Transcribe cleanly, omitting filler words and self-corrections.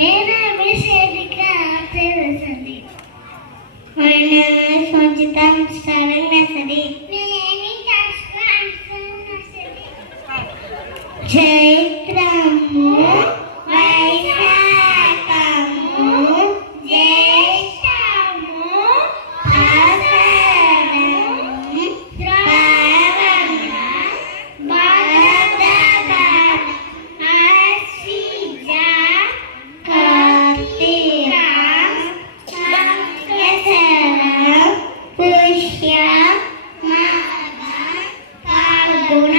मेरा विषय तेरे Sandeep. My name is Sanjita Starang Nasari. చైత్రము వైశాఖము జ్యేష్ఠము ఆషాఢము శ్రావణ భాద్రపద ఆశ్వీజ కార్తీక సంవత్సర పుష్య మాఘ ఫాల్గుణ